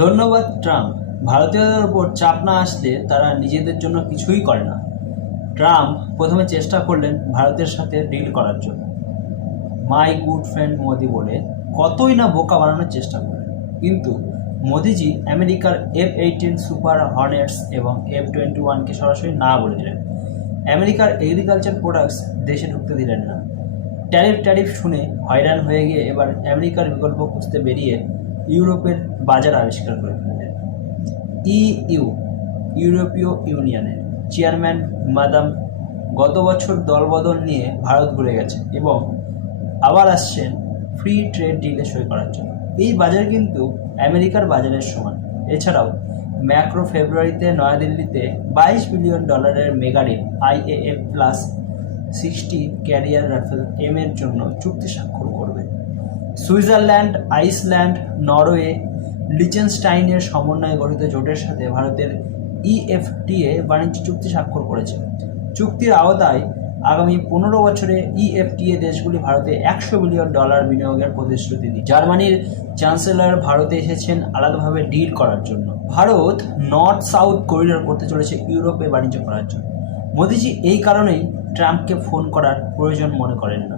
ধন্যবাদ, ট্রাম্প। ভারতীয়দের উপর চাপ না আসলে তারা নিজেদের জন্য কিছুই করে না। ট্রাম্প প্রথমে চেষ্টা করলেন ভারতের সাথে ডিল করার জন্য। মাই গুড ফ্রেন্ড মোদি বলে, কতই না বোকা বানানোর চেষ্টা করলেন। কিন্তু মোদিজি আমেরিকার এফ এইটিন সুপার হর্নেটস এবং এফ টোয়েন্টি ওয়ানকে সরাসরি না বলে দিলেন। আমেরিকার এগ্রিকালচার প্রোডাক্টস দেশে ঢুকতে দিলেন না। ট্যারিফ ট্যারিফ শুনে হয়রান হয়ে গিয়ে এবার আমেরিকার বিকল্প খুঁজতে বেরিয়ে ইউরোপের বাজার আবিষ্কার করে ফেললেন ইইউ, ইউরোপীয় ইউনিয়নের চেয়ারম্যান মাদাম গত বছর দলবদল নিয়ে ভারত ঘুরে গেছে এবং আবার আসছেন ফ্রি ট্রেড ডিলে সই করার জন্য। এই বাজার কিন্তু আমেরিকার বাজারের সমান। এছাড়াও, ম্যাক্রো ফেব্রুয়ারিতে নয়াদিল্লিতে বাইশ বিলিয়ন ডলারের mega deal IAF plus sixty carrier Rafale M এর জন্য চুক্তি স্বাক্ষর সুইজারল্যান্ড, আইসল্যান্ড, নরওয়ে, লিচেনস্টাইনের সমন্বয়ে গঠিত জোটের সাথে ভারতের ইএফটিএ বাণিজ্য চুক্তি স্বাক্ষর করেছে। চুক্তির আওতায় আগামী পনেরো বছরে ইএফটিএ দেশগুলি ভারতে একশো বিলিয়ন ডলার বিনিয়োগের প্রতিশ্রুতি দিই জার্মানির চ্যান্সেলর ভারতে এসেছেন আলাদাভাবে ডিল করার জন্য। ভারত নর্থ সাউথ করিডোর করতে চলেছে ইউরোপে বাণিজ্য করার জন্য। মোদিজি এই কারণেই ট্রাম্পকে ফোন করার প্রয়োজন মনে করেন না।